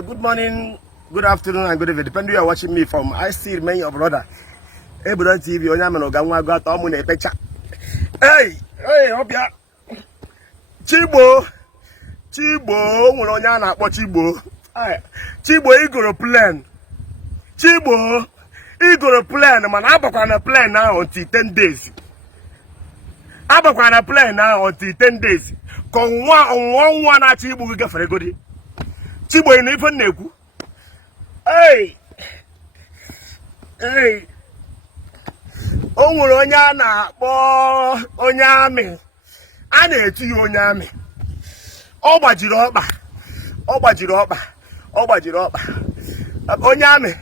Good morning, good afternoon, and good evening. Depending on you are watching me from, I still remain your brother. Ebuka TV, Onyameno Gangwa Gata Omune Pecha. Hey, Obia. Chibo, Onyana, what Chibo? Chibo, you got a plan. Chibo, you got a plan. Man, I'm on a plan now until 10 days. I'm on a plan now until 10 days. Con one, Chibo, we get for a goodie. Chibo, you never know. Hey, o nwere onye a na-akpọ onye amị a na-eti ya onye amị ọ gbajiri ọkpa onye amị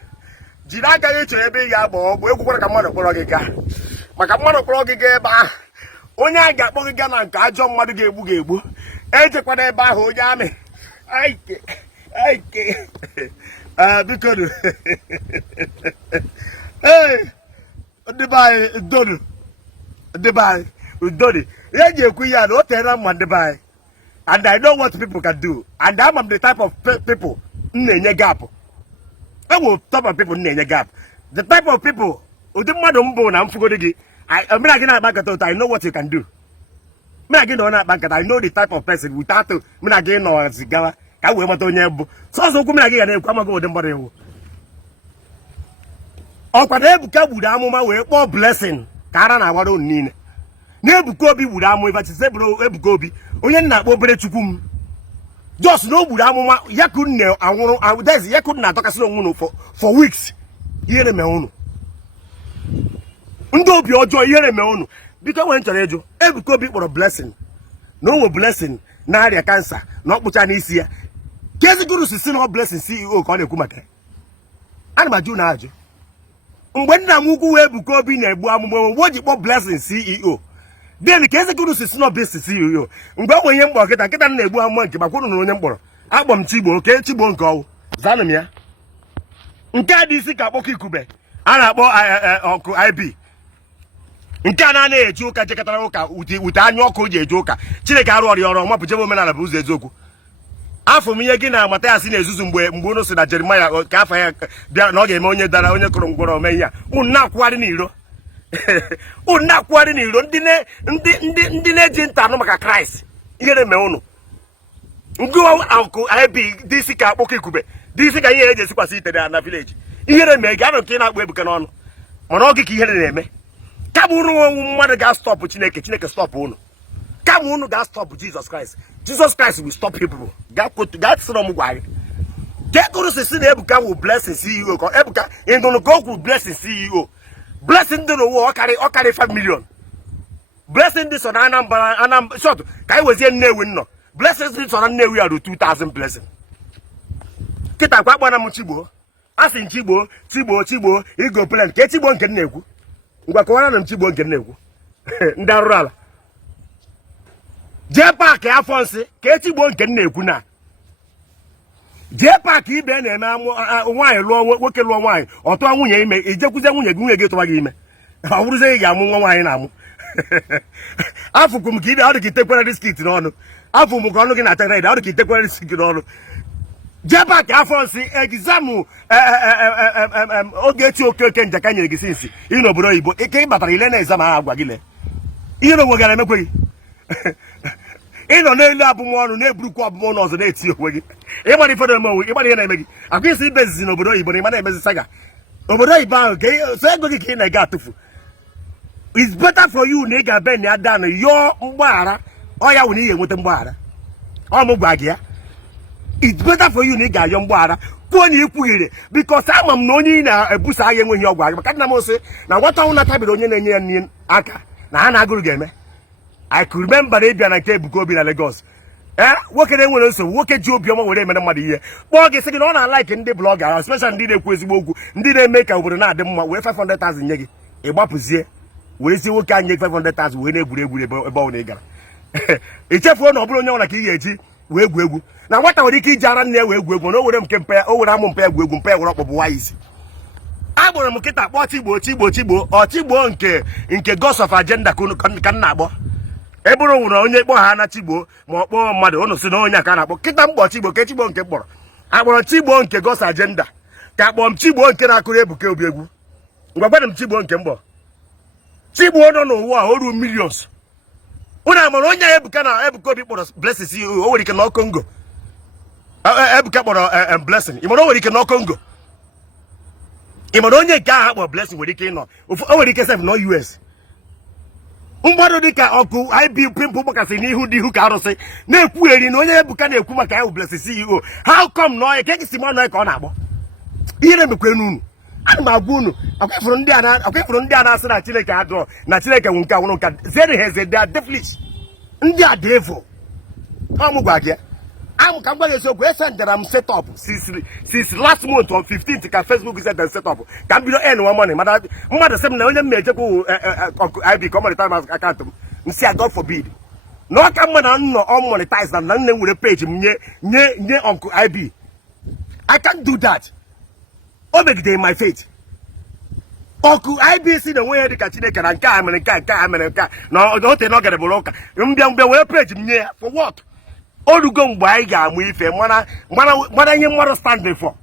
jiri aka gị chọrọ ebe ị ga-agba ọgwụ egwukwara ka mmadụ kpọrọ gị gaa maka mmadụ kpọrọ gị gaa ebe ahụ onye a ga-akpọ gị gaa na nke ajọ mmadụ ga-egbu ejekwana ebe ahụ onye amị biko hey Dubai Udodi. And I know what people can do. And I'm the type of people in gap. I will type of people in gap. The type of people who do I know what you can do. I know the type of person without again or cigar. I will not know. So come again and come and go with Ebuka would amoma we more blessing. Kara na wado nine. Ebuka Obi would amo if I say bro Ebuka Obi. Onye na obere chukwum. Just no would amoma yakun I want there's yakun na talk for weeks. Yere me onu. Ndo obi ojo yere me onu. Because when Ejo Ebuka Obi for a blessing. No blessing na area cancer. Not put an isi ya. Kezi guru si no blessing CEO ka na ekumate. Ana ma ju na aju. When na mugu Ebuka Obi na-egbu amụma wo jikpo blessing CEO then ka eze guru si no blessing CEO mgbe onye mkpọ kita na-egbu amụma nke makwuru na onye mkpọrọ akpọm Chigbo ke Chigbo nke ọwụ zanụ ya nke a dị isi ka akpọkọ ikube a na-akpọ ọkụ IB nke a na-eji ụka jekọtara ụka ute anya ọkụ ji eje ụka Chineke arụ ọrụ mapụjebe omenala bụ ụzọ eziokwu afọ m ihe gị na amata ya si na-ezuzu mgbe unu si na Jeremiah ka afọ ya bịa na ọ ga-eme onye dara onye kụrụ ngwọrọ ome ya unu na-akwụgharị n'iro ndị na-eji nta anụ maka Kraịst ihere mee unu ngụwa akụ IB dị isi ka akpọkọ ikube dị isi ka ihe eji esikwasị ite na village ihere mee ga anụ nke na-akpọ Ebuka n'ọnụ mana ọ gị ka ihere na-eme kama unu onwe mmadụ ga-stọpụ Chineke stọpụ unu kama unu ga-stọpụ Jesus Christ will stop people. God from why. Get go to see Ebuka will blessing CEO. Ebuka in the go will blessing CEO. Blessing the war carry 5 million. Blessing this on Anam short. Kai was here no win no. Blessings this on we are 2,000 blessing. Kita kwa bwana Chibo. Asin Chibo, he go plan. Ke Chibo nke na-ekwu. Ngwa kwa na Chibo nke na-ekwu. Ndarala. JPAC afonsi ka Chigbo nke na-ekwu na JPAC ibe na-eme nwaanyị lụọ nwoke lụọ nwaanyị ọtọ nwunye ime ijekwuze nwunye gị tụwa gị ime ọ bụrụzie ị ga-amụ nwa nwaanyị na-amụ afụkwu m ka ide ọ dị ka itekwere diskit n'ọnụ afụ m ka ọnụ gị na-ata red ọ dị ka itekwere diskit n'ọnụ JPAC afonsi egzamu oge echi oke njaka nyere gị sinsi ị n'obodo oyibo ike ị batara ile na exam ahụ agwa gị le ihe na onwe gara emekwe gị ị nọ n'elu abụmọnụ na-eburukwa abụmọnụ ọzọ na-eti onwe gị ịgbara ife na-eme onwe ịgbara ihe na-eme gị akwa isi ibezizi n'obodo oyibo na ịma na-emezi saga obodo oyibo ahụ so ego gị ka ị na-ega atụfu it's better for you na ị ga-abe na ya dan yọọ mgbaghara ọ ya wụ na ị ga-enweta mgbaghara ọ mụ gwa gị ya it's better for you na ị ga-ayọ mgbaghara kwuo na ikwughere because ama m na onye ị na-ebuso agha enweghị ọgwụ agha maka nna m sị na nwata nwụ natabiri onye na-enye ya nri aka na ha na-agụrụ ga-eme I could remember ịbịa na nke Ebuka Obi na Lagos nwoke na-enwere nsogbu nwoke ji obiọma were emere mmadụ ihe kpọọ gị sị gị na ọ na-alaiki ndị blọga especially ndị na-ekwu ezigbo okwu ndị na-eme ka obodo na-adị mma wee 500,000 nye gị ịgbapụzie wee si nwoke anyị 500,000 wee na-egwuri ebe ọ na ị gara ichefuo na ọ bụrụ onye ọbụla ka ị ga-eji wee egwu egwu na nwata nwere ike iji ara nne ya wee egwu egwu na o were nke mpe o were amụ mpe egwu egwu mpe were ọkpọbụ nwaanyị isi agbụrụ m nkịta kpọọ Chigbo nke Ghost of Agenda ka m na-akpọ eburu nwere onye kpọ ha na Chigbo ma ọ kpọọ mmadụ unu si na onye aka na-akpọ kịta mkpọ Chigbo ke Chigbo nke mkpọrọ akpọrọ Chigbo nke God's agenda ka akpọrọ m Chigbo nke na-akụrụ Ebuka Obi egwu ngwagwana m Chigbo nke mbọ Chigbo nọ n'ụwa o ruru millions unu amara onye Ebuka Obi kpọrọ Blessing o nwere ike na Congo Ebuka kpọrọ Blessing ịmara o nwere ike na Congo ịmara onye nke ahụ akpọrọ Blessing nwere ike ịnọ o nwere ike sef na US mgbado dịka ọkụ IB pimpụ gbakasị n'ihu dị ihu ka arụsị na-ekwugheri na onye Ebuka na-ekwu maka ya bụ Blessing CEO how come na ọya ka esi ma ọnụ ka ọ na-agbọ ihe na-emekwere n'unu ana m agwa unu akwefụrụ ndị a na-asị na Chineke adụrọ na Chineke nwụ nke anwụrụ nka zere ha eze da devilish ndị a dị evil ọ gwa gị I'm ka m gwa gị eziokwu esendara m setup since last month on 15th ka Facebook send setup ka m bido earn one money mmadụ sị m na onye m na-ejekwa IB ka ọ monetize akaụntụ m si God forbid na ọ ka mma na nnọ on monetize na nne nwere page m nye Uncle IB I can't do that o megide my faith Uncle IB si na onwe ya dịka Chineke na nke a mere nke a mere nke na ote na ọ gara bụrụ ụka mbịa were page m nye ya for what orugo mgbe anyị ga-amụ ife mana ihe mmadụ standing for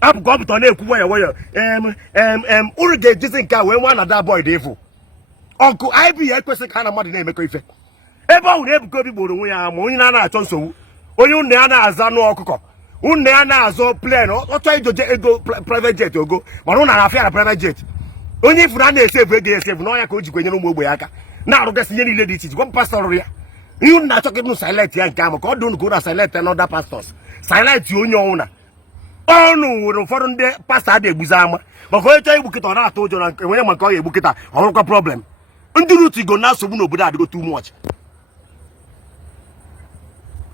abụkwa ọ pụta na-ekwu nwayọ unu ga-ejizi nke a wee nwa na da boy dị efu Uncle IB ya ekwesịghị ka ha na mmadụ na-emekọ ife ebe ọ hụrụ Ebuka Obi gboro onwe ya ma onye na-achọ nsogbu onye ụnụ ya na-aza anụ ọkụkọ ụnụ ya na-azọ plen ọ chọọ ijoje ego private jet ogo mana ụnụ na-afịa na private jet onye ifuru a na-esevu ego ya esevu n'ọnya ka o jikwa nyere ụmụ ogbe ya aka na-arụgasị ihe niile dị iche iche gwa pastọ rụrụ ya ihe unu na-achọ ka ịbụ silent ya nke ahụ ka ọ dị unu ka ụna silent na other pastors silent onye ọnwụna ọnụ nwere ụfọdụ ndị pastọ adị egbuzi ama maka onye chọọ igbukịta ọ na-atụ ụjọ na nke onye maka ọ ya egbukịta ọ bụrụkwa problem ndị rut igo na nsogbu n'obodo adịgo too much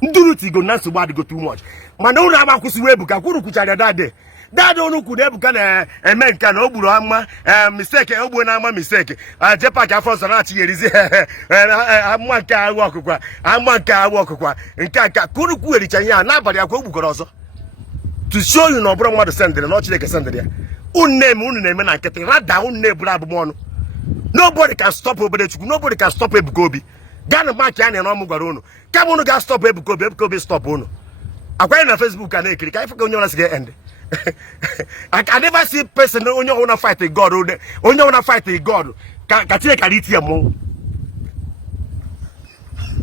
ndị rut igo na nsogbu adịgo too much mana unu ama kwụsịrị Ebuka kwuru kwuchara dade unu kwuru Ebuka na-eme nke na o gburu ama mistake o gburu na ama mistake JPAC afọ nsọ na-achịgherizi ama nke ahụ ọkụkwa nke a ka unu kwughericha ihe a n'abalị akwa o gbukọrọ ọzọ to show you na ọ bụrụ mmadụ sendịrị na Chineke sendịrị ya unu na-eme na nkịtị rada unu na-eburu abụmọnụ nobody can stop Obedechukwu nobody can stop Ebuka Obi gaa na maki a na ọmụ gwara unu kama unu ga-stop Ebuka Obi stop unu akwanye na Facebook a na-ekiri ka ife ka onye ọla si ga-end I never see person onye ọwụna fight God onye ọwụna fight God ka Chineke kara iti ya mmọnwụ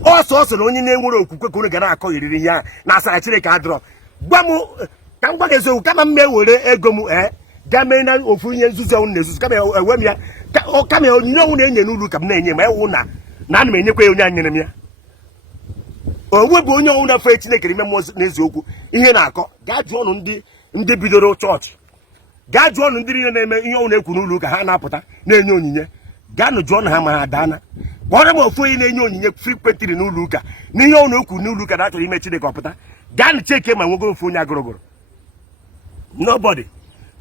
ọsọ na onye na-enwere okwukwe ka unu ga na-akọ iriri ya na asara Chineke adọrọ gwa m ka m gwa gị eziokwu kama m ewere ego m gaa mee na ofu ihe nzuzu ọnwụ na-ezuzu kama ewe m ya kama onyinye ọnwụ na-enye n'ụlọ ka m na-enye ma ewu na ana m enyekwa ya onye a nyere m ya onwe bụ onye ọnwụ na-afọ Chineke n'ime mmụọ n'eziokwu ihe na-akọ gaa jụọ ọnụ ndị bidoro chọọchị gaa jụọ ọnụ ndị niile na-eme ihe ọnwụ na-ekwu n'ụlọ ụka ha na-apụta na-enye onyinye gaa nụ jụọ na ha ma ha daana kpọrọ m ofu onye na-enye onyinye frekwentịrị n'ụlọ ụka na ihe ọnwụ na-ekwu n'ụlọ ụka na-achọrọ ime Chineke ọpụta gaa nụ cheke ma nwego ofu onye agụrụgụrụ nobody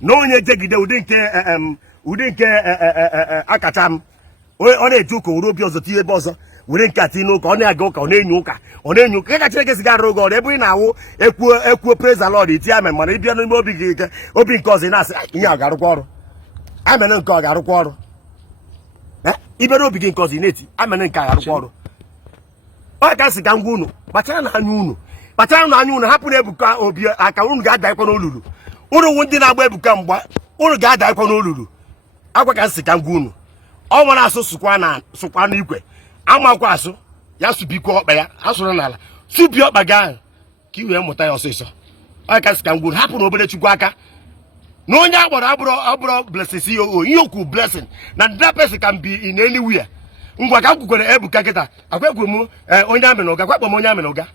na onye jegide ụdị nke akacha m ọ na-eji ụka were obi ọzọ tinye ebe ọzọ were nke ati n'ụka ọ na-aga ụka ọ na-enye ụka ka Chineke si gara oge ọrụ ebe ị na-awụ ekwuo praise the Lord iti amen mana ịbịa n'ime obi gị ike obi nke ọzọ ị na-asị ihe ọ ga-arụkwa ọrụ amen nke ọ ga-arụkwa ọrụ ibere obi gị nke ọzọ ị na-eti amen nke a ga-arụkwa ọrụ ọ ka sị ka ngwa unu kpachara na anya unu hapụ na Ebuka Obi aka unu ga-adaikwa n'olulu unu ndị na-agba Ebuka mgba unu ga-adaikwa n'olulu agwa ka nsị ka ngwa unu ọ nwere asụ sụkwa n'ikwe amakwa asụ ya supikwa ọkpa ya asụrụ n'ala supi ọkpa gị ahụ ka i wee mụta ya ọsịsọ ọ ka nsị ka ngwa unu hapụ na Obedechukwu aka na onye agbara abụrụ Blessing CEO ihe okwu Blessing na that person can be in anywhere ngwa ka m kwukwere Ebuka kịta akwekwu m onye amị na ụga kwakpọ m onye amị na ụga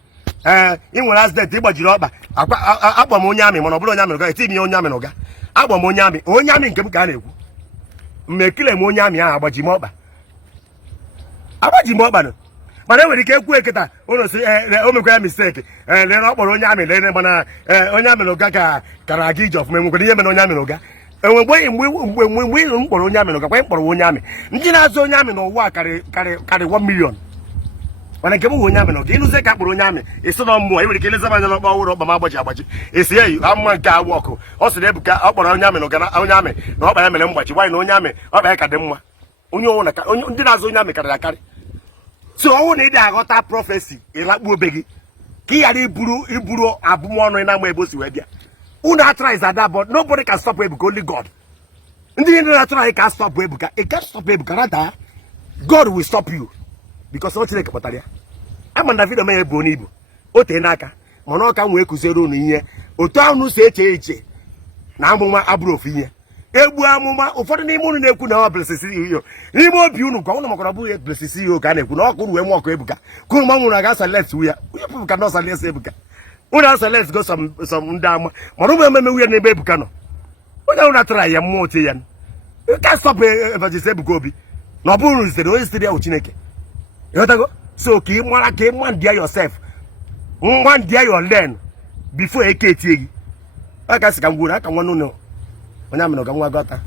ị nwere accident ịgbajiri ọkpa akpọ m onye amị mana ọ bụrụ onye amị na ụga eti m ihe onye amị na ụga akpọ m onye amị nke m ka a na-ekwu mma ekele m onye amị ahụ agbaji m ọkpa mana enwere ike ekwu eketa ụlọ si o mekwa ya mistake lere ọ kpọrọ onye amị lere mana onye amị na ụga ka kara aga ije ọfụma enwekwara ihe mere onye amị na ụga mgbe m kpọrọ onye amị na ụga kwa mkpọrọ onye amị ndị na-azụ onye amị n'ụwa karị 1 million mana nke m bụ onye amị na ụga ịlụzie ka kpọrọ onye amị isi na mmụọ enwere ike ileza anya n'ọkpa ọhụrụ ọkpa m agbaji esi eyi ama nke agwa ọkụ ọ sịrị Ebuka ọ kpọrọ onye amị na ụga onye amị na ọkpa ya mere mgbachi gwaanyị na onye amị ọkpa ya ka dị mma onye ọnwụ ndị na-azụ onye amị karịrị akarị so ọnwụ na ị dị aghọta prọfesi ịlakpu obe gị Kiyari iburu abumono ina mo ebosi webia. Una try is that, but nobody can stop Ebuka, only God. In the end, try can stop Ebuka. It can't stop Ebuka. Rather, God will stop you. Because what you like, I'm on the video me ebonibu. Ote naka. Monoka we kuzero ni ye. Oto anu se eche. Na amuma abro finye. Ebu amuma ụfọdụ n'ime unu na-ekwu na ọ blesisi yo. N'ime obi unu kwa unu makọrọ bụ blesisi yo ka na-ekwu na ọ kwuru nwe ọkụ Ebuka. Kwuru ma nwụrụ aga select ya. You people cannot select Ebuka. Una select go some ndama. Mara ụmụ ememe wuya n'ebe Ebuka nọ. Onye una try ya mmụọ tie ya. You can't stop Evangelist Ebuka Obi. Na ọ bụrụ nzere onye sitere ya Chineke. You so ka ị mara ka ị man dia yourself. Man dia your learn before eke tie gị. Aka sị ka ngwuru aka nwanne unu. Onye amịnọ ka nwa gọta.